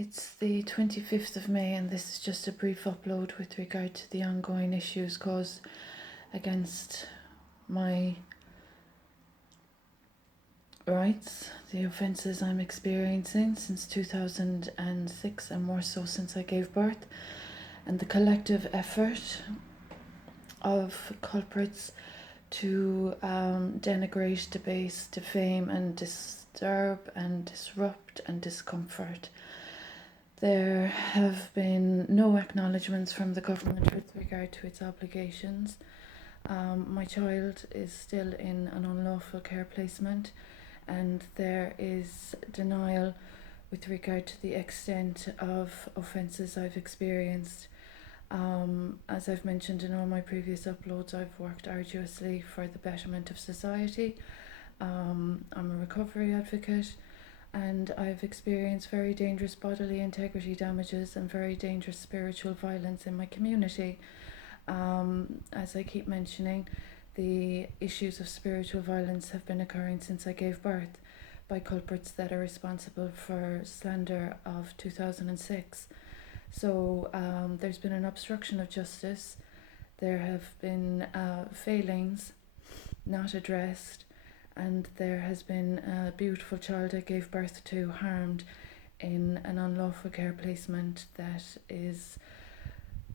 It's the 25th of May, and this is just a brief upload with regard to the ongoing issues caused against my rights, the offences I'm experiencing since 2006 and more so since I gave birth, and the collective effort of culprits to denigrate, debase, defame, and disturb and disrupt and discomfort. There have been no acknowledgements from the government with regard to its obligations. My child is still in an unlawful care placement, and there is denial with regard to the extent of offences I've experienced. As I've mentioned in all my previous uploads, I've worked arduously for the betterment of society. I'm a recovery advocate, and I've experienced very dangerous bodily integrity damages and very dangerous spiritual violence in my community. As I keep mentioning, the issues of spiritual violence have been occurring since I gave birth by culprits that are responsible for slander of 2006. So there's been an obstruction of justice. There have been failings not addressed, and there has been a beautiful child I gave birth to harmed in an unlawful care placement that is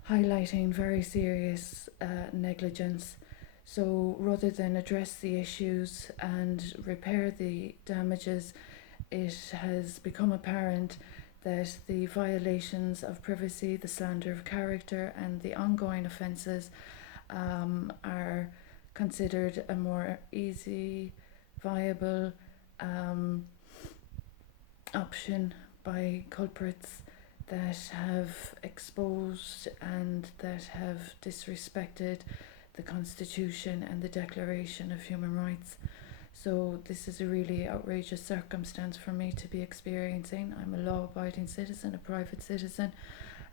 highlighting very serious negligence. So rather than address the issues and repair the damages, it has become apparent that the violations of privacy, the slander of character, and the ongoing offences are considered a more easy, viable option by culprits that have exposed and that have disrespected the Constitution and the Declaration of Human Rights. So this is a really outrageous circumstance for me to be experiencing. I'm a law-abiding citizen, a private citizen,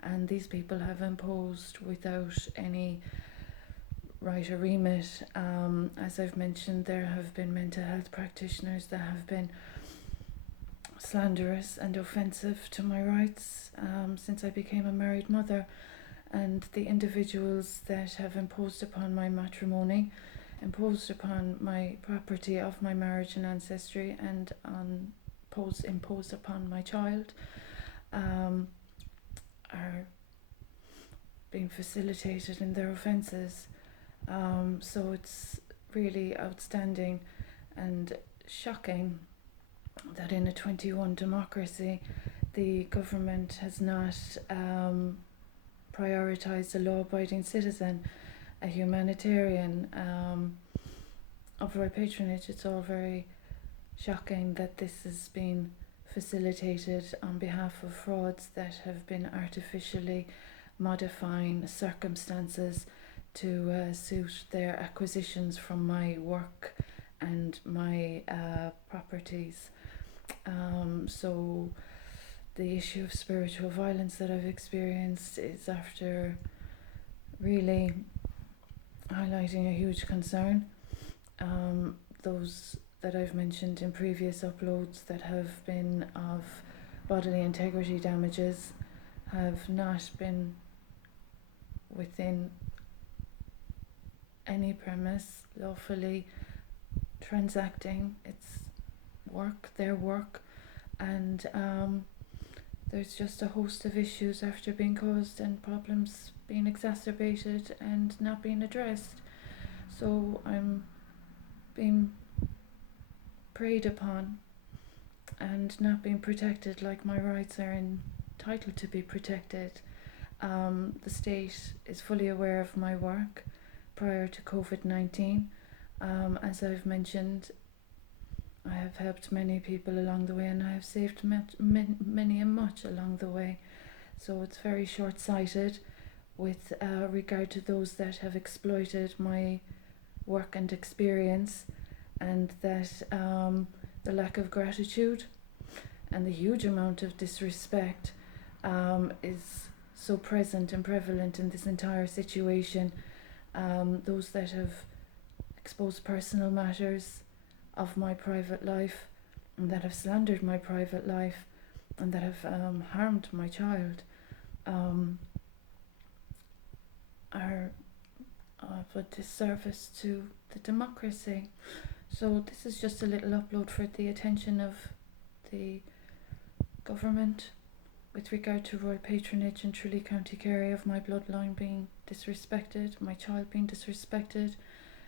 and these people have imposed without any right or remit. As I've mentioned, there have been mental health practitioners that have been slanderous and offensive to my rights since I became a married mother, and the individuals that have imposed upon my matrimony, imposed upon my property of my marriage and ancestry, and imposed upon my child are being facilitated in their offences. So it's really outstanding and shocking that in a 21 democracy the government has not prioritised a law-abiding citizen, a humanitarian, of our patronage. It's all very shocking that this has been facilitated on behalf of frauds that have been artificially modifying circumstances to suit their acquisitions from my work and my properties. So the issue of spiritual violence that I've experienced is after really highlighting a huge concern. Those that I've mentioned in previous uploads that have been of bodily integrity damages have not been within any premise lawfully transacting its work, their work, and there's just a host of issues after being caused and problems being exacerbated and not being addressed. So I'm being preyed upon and not being protected like my rights are entitled to be protected. The state is fully aware of my work prior to COVID-19. As I've mentioned, I have helped many people along the way, and I have saved many and much along the way. So it's very short-sighted with regard to those that have exploited my work and experience, and that the lack of gratitude and the huge amount of disrespect is so present and prevalent in this entire situation. Those that have exposed personal matters of my private life and that have slandered my private life, and that have harmed my child are of a disservice to the democracy. So this is just a little upload for the attention of the government with regard to royal patronage in Tralee, County Kerry, of my bloodline being disrespected, my child being disrespected,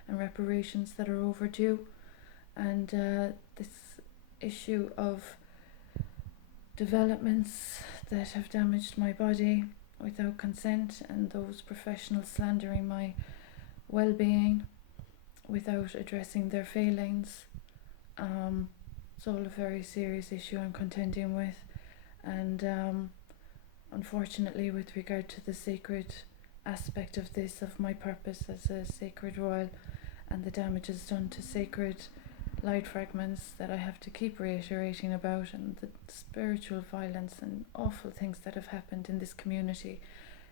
and reparations that are overdue. And this issue of developments that have damaged my body without consent, and those professionals slandering my well-being without addressing their failings. It's all a very serious issue I'm contending with, and unfortunately, with regard to the sacred aspect of this, of my purpose as a sacred royal, and the damages done to sacred light fragments that I have to keep reiterating about, and the spiritual violence and awful things that have happened in this community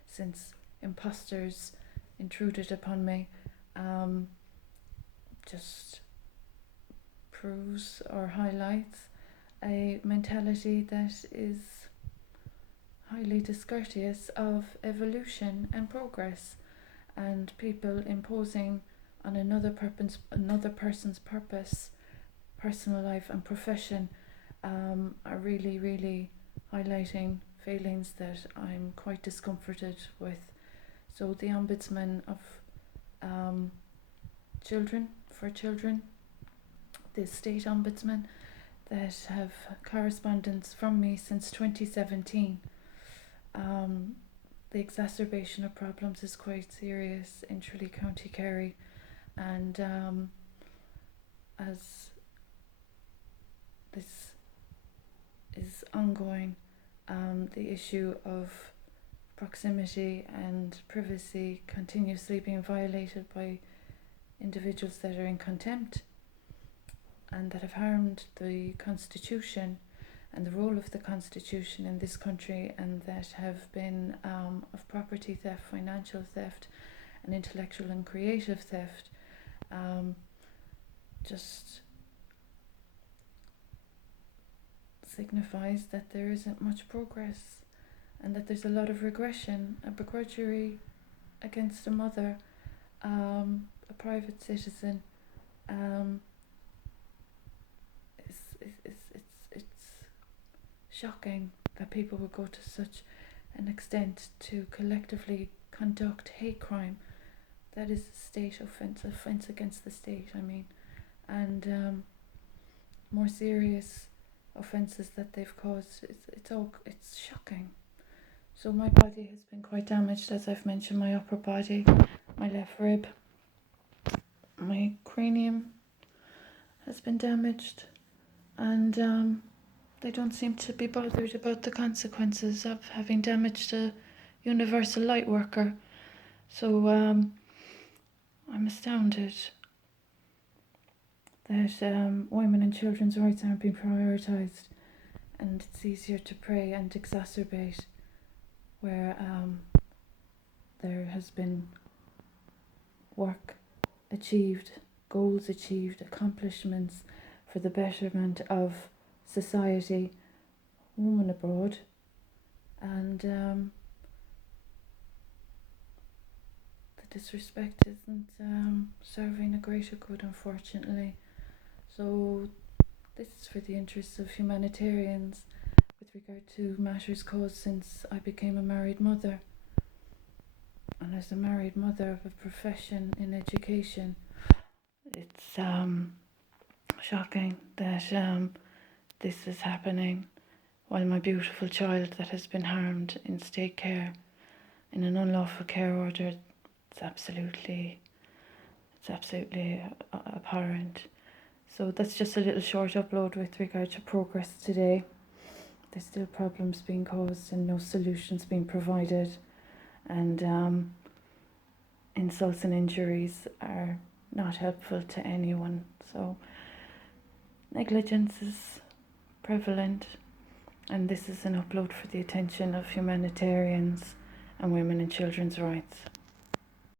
since imposters intruded upon me, just proves or highlights a mentality that is highly discourteous of evolution and progress, and people imposing on another person's purpose, personal life and profession, are really, really highlighting failings that I'm quite discomforted with. So the Ombudsman of Children, the State Ombudsman, that have correspondence from me since 2017. The exacerbation of problems is quite serious in Tralee, County Kerry, and as this is ongoing, the issue of proximity and privacy continuously being violated by individuals that are in contempt and that have harmed the Constitution and the role of the Constitution in this country, and that have been of property theft, financial theft, and intellectual and creative theft, just signifies that there isn't much progress, and that there's a lot of regression. A begrudgery against a mother, a private citizen, it's shocking that people would go to such an extent to collectively conduct hate crime. That is a state offence against the state, I mean, and more serious offences that they've caused. It's shocking. So my body has been quite damaged, as I've mentioned. My upper body, my left rib, my cranium has been damaged, and they don't seem to be bothered about the consequences of having damaged a universal light worker. So I'm astounded that women and children's rights aren't being prioritised, and it's easier to pray and exacerbate where there has been work achieved, goals achieved, accomplishments for the betterment of society, women abroad, and the disrespect isn't serving a greater good, unfortunately. So this is for the interests of humanitarians with regard to matters caused since I became a married mother. And as a married mother of a profession in education, it's shocking that this is happening while my beautiful child that has been harmed in state care, in an unlawful care order, it's absolutely abhorrent. So that's just a little short upload with regard to progress today. There's still problems being caused and no solutions being provided, and insults and injuries are not helpful to anyone. So negligence is prevalent, and this is an upload for the attention of humanitarians and women and children's rights.